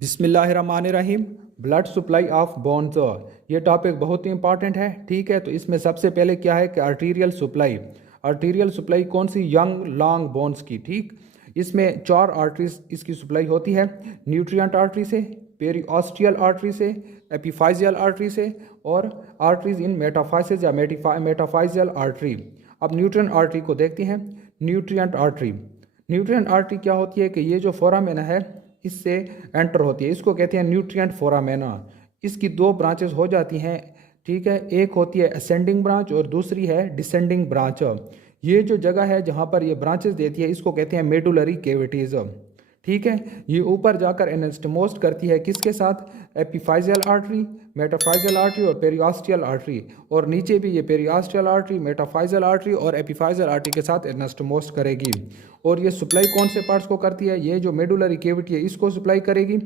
बिस्मिल्लाहिर्रहमानिर्रहीम। Blood supply of bones, ये topic बहुत ही इंपॉर्टेंट है। ठीक है, तो इसमें सबसे पहले क्या है कि आर्टीरियल सप्लाई कौन सी? यंग लॉन्ग बोन्स की। ठीक, इसमें चार आर्टरीज इसकी सप्लाई होती है। न्यूट्रिएंट आर्टरी से, पेरिऑस्टियल आर्टरी से, एपिफाइजियल आर्टरी से और आर्टरीज इन मेटाफाइसिस या मेटाफाइजियल आर्टरी। अब न्यूट्रिएंट आर्टरी को देखते हैं। न्यूट्रिएंट आर्टरी क्या होती है कि ये जो फोरामेना है इससे एंटर होती है, इसको कहते हैं न्यूट्रिएंट फोरामेना। इसकी दो ब्रांचेस हो जाती हैं। ठीक है, एक होती है असेंडिंग ब्रांच और दूसरी है डिसेंडिंग ब्रांच। ये जो जगह है जहाँ पर ये ब्रांचेस देती है इसको कहते हैं मेडुलरी कैविटीज। ठीक है, ये ऊपर जाकर एनास्टोमोस्ट करती है किसके साथ? एपिफाइजियल आर्टरी, मेटाफाइजियल आर्टरी और पेरिऑस्टियल आर्टरी। और नीचे भी ये पेरिऑस्टियल आर्टरी, मेटाफाइजियल आर्टरी और एपिफाइजियल आर्टरी के साथ एनास्टोमोस्ट करेगी। और ये सप्लाई कौन से पार्ट्स को करती है? ये जो मेडुलरी कैविटी है इसको सप्लाई करेगी।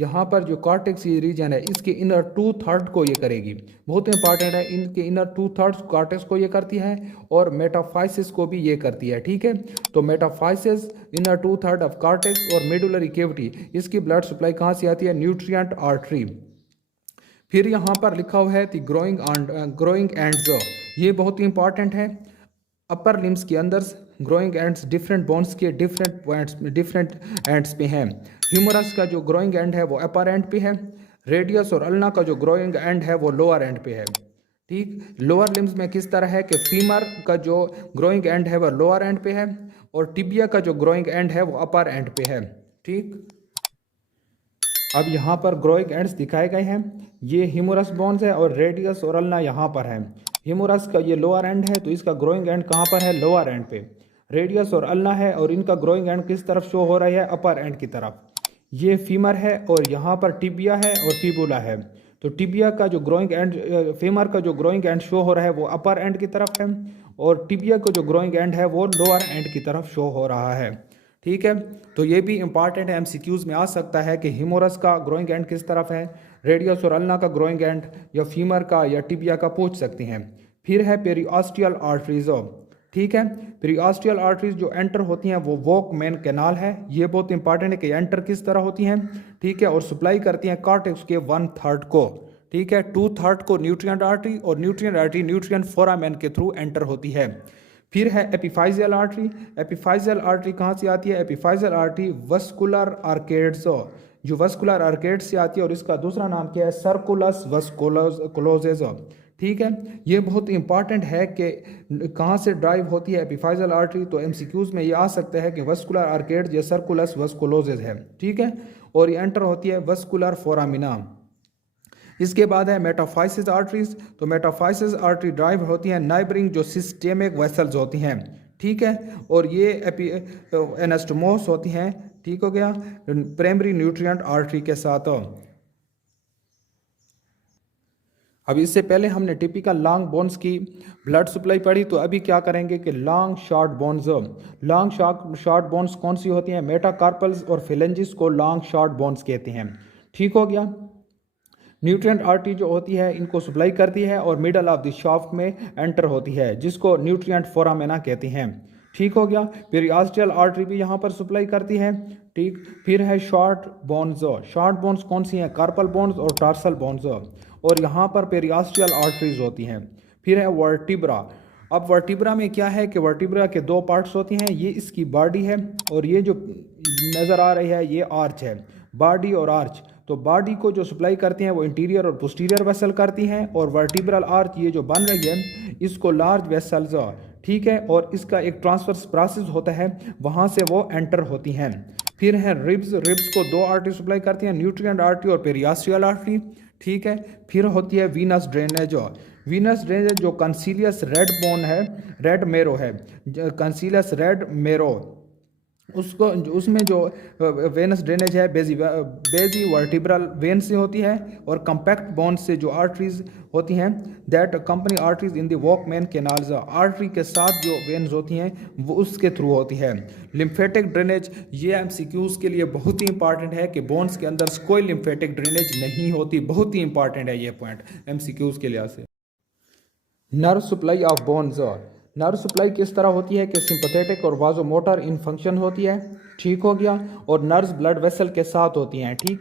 यहाँ पर जो कॉर्टेक्स रीजन है इसके इनर 2/3 को ये करेगी। बहुत इंपॉर्टेंट है, इनके इनर 2/3 कॉर्टेक्स को ये करती है और मेटाफाइसिस को भी ये करती है। ठीक है, तो मेटाफाइसिस, इनर 2/3 ऑफ कॉर्टेक्स और मेडुलरी कैविटी, इसकी ब्लड सप्लाई कहाँ से आती है? Nutrient artery. फिर यहाँ पर लिखा हुआ है ग्रोइंग एंड्स, ये बहुत ही इंपॉर्टेंट है। अपर लिम्स के अंदर ग्रोइंग एंड्स डिफरेंट बोन्स के डिफरेंट एंड्स पे हैं। ह्यूमरस का जो ग्रोइंग एंड है वो अपर एंड पे है। रेडियस और अल्ना का जो ग्रोइंग एंड है वो लोअर एंड पे है। ठीक, लोअर लिम्स में किस तरह है कि फीमर का जो ग्रोइंग एंड है वो लोअर एंड पे है और टिबिया का जो ग्रोइंग एंड है वो अपर एंड पे है। ठीक, अब यहाँ पर ग्रोइंग एंड्स दिखाए गए हैं। ये ह्यूमरस बोन्स है और रेडियस और अल्ना यहाँ पर है। ह्यूमरस का ये लोअर एंड है तो इसका ग्रोइंग एंड कहाँ पर है? लोअर एंड पे। रेडियस और अल्ना है और इनका ग्रोइंग एंड किस तरफ शो हो रहा है? अपर एंड की तरफ। ये फीमर है और यहाँ पर टिबिया है और फिबुला है। तो टिबिया का जो ग्रोइंग एंड, फीमर का जो ग्रोइंग एंड शो हो रहा है वो अपर एंड की तरफ है और टिबिया का जो ग्रोइंग एंड है वो लोअर एंड की तरफ शो हो रहा है। ठीक है, तो ये भी इंपॉर्टेंट है, एमसीक्यूज में आ सकता है कि ह्यूमरस का ग्रोइंग एंड किस तरफ है, रेडियस और अल्ना का ग्रोइंग एंड या फीमर का या टिबिया का पूछ सकते हैं। फिर है पेरिऑस्टियल आर्टरीज। ठीक है, पेरिऑस्टियल आर्टरीज जो एंटर होती हैं वो वॉकमैन कैनाल है। ये बहुत इंपॉर्टेंट है कि एंटर किस तरह होती हैं। ठीक है, और सप्लाई करती हैं कॉर्टेक्स के 1/3 को। ठीक है, 2/3 को न्यूट्रिएंट आर्टरी और न्यूट्रिएंट आर्टरी न्यूट्रिएंट फोरामेन के थ्रू एंटर होती है। फिर है एपिफाइजियल आर्टरी। एपिफाइजियल आर्टरी कहाँ से आती है? एपिफाइजियल आर्टरी वस्कुलर आर्केड्स, जो वस्कुलर आर्केड्स से आती है और इसका दूसरा नाम क्या है? सर्कुलस वस्कुलोजेस। ठीक है, ये बहुत इंपॉर्टेंट है कि कहाँ से ड्राइव होती है एपिफाइजियल आर्टरी। तो एमसीक्यूज में ये आ सकता है कि वस्कुलर आर्केड्स या सर्कुलस वस्कुलोजेस है। ठीक है, और ये एंटर होती है वस्कुलर फोरामिना। इसके बाद है मेटाफाइसिस आर्टरीज। तो मेटाफाइसिस आर्टरी ड्राइव होती हैं नाइबरिंग जो सिस्टेमिक वेसल्स होती हैं। ठीक है, और ये एनास्टोमोस होती हैं। ठीक हो गया, प्राइमरी न्यूट्रिएंट आर्टरी के साथ। अब इससे पहले हमने टिपिकल लॉन्ग बोन्स की ब्लड सप्लाई पढ़ी, तो अभी क्या करेंगे कि long short bones. Long short bones कौन सी होती हैं? मेटाकार्पल्स और फिलेंजिस को लॉन्ग शॉर्ट बोन्स कहते हैं। ठीक हो गया, न्यूट्रिएंट आर्टरी जो होती है इनको सप्लाई करती है और मिडल ऑफ द शाफ्ट में एंटर होती है जिसको न्यूट्रिएंट फोरामेना कहते हैं। ठीक हो गया, पेरिऑस्टियल आर्टरी भी यहाँ पर सप्लाई करती है। ठीक, फिर है शॉर्ट बोन्स। शॉर्ट बोन्स कौन सी हैं? कार्पल बोन्स और टार्सल बोन्स, और यहाँ पर पेरिऑस्टियल आर्टरीज होती हैं। फिर है वर्टिब्रा। अब वर्टिब्रा में क्या है कि वर्टिब्रा के दो पार्ट्स होती हैं। ये इसकी बॉडी है और ये जो नज़र आ रही है ये आर्च है, बॉडी और आर्च। तो बॉडी को जो सप्लाई करती हैं वो इंटीरियर और पोस्टीरियर वेसल करती हैं और वर्टिब्रल आर्च ये जो बन रही है इसको लार्ज वेसल्स। ठीक है, और इसका एक ट्रांसफर प्रोसेस होता है, वहाँ से वो एंटर होती हैं। फिर है रिब्स। रिब्स को दो आर्टरी सप्लाई करती हैं, न्यूट्रिएंट आर्टरी और पेरिऑस्टियल आर्टरी। ठीक है, फिर होती है वीनस ड्रेनेज। वीनस ड्रेनेज जो कंसीलियस रेड बोन है, रेड मेरो है, कंसीलियस रेड मेरो, उसको उसमें जो वेनस ड्रेनेज है बेजी वर्टिब्रल वेन से होती है और कंपैक्ट बोन से जो आर्टरीज होती हैं that company arteries in the Walkman canals, artery के साथ जो वेन्स होती हैं वो उसके थ्रू होती है। लिम्फेटिक ड्रेनेज, ये एमसीक्यूज के लिए बहुत ही इंपॉर्टेंट है कि बोन्स के अंदर कोई लिम्फेटिक ड्रेनेज नहीं होती। बहुत ही इंपॉर्टेंट है ये पॉइंट एमसीक्यूज के लिहाज से। Nerve supply of bones. Nerve supply किस तरह होती है कि सिंपैथेटिक और वाजोमोटर इन फंक्शन होती है। ठीक हो गया, और नर्व्स ब्लड वेसल के साथ होती हैं। ठीक,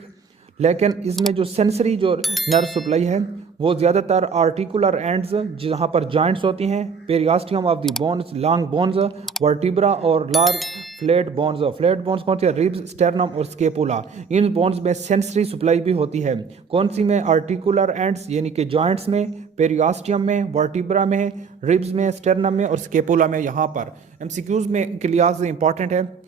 लेकिन इसमें जो सेंसरी जो नर्व सप्लाई है वो ज़्यादातर आर्टिकुलर एंड्स जहाँ पर जॉइंट्स होती हैं, periosteum of the bones, long bones, vertebra और लार्ज फ्लैट बोन्स कौन सी है? रिब्स, स्टर्नम और स्केपुला। इन बोन्स में सेंसरी सप्लाई भी होती है। कौन सी में? आर्टिकुलर एंड्स यानी कि जॉइंट्स में, पेरियास्टियम में, वर्टिब्रा में, रिब्स में, स्टर्नम में और स्केपुला में। यहाँ पर एमसीक्यूज में के लिहाज से इंपॉर्टेंट है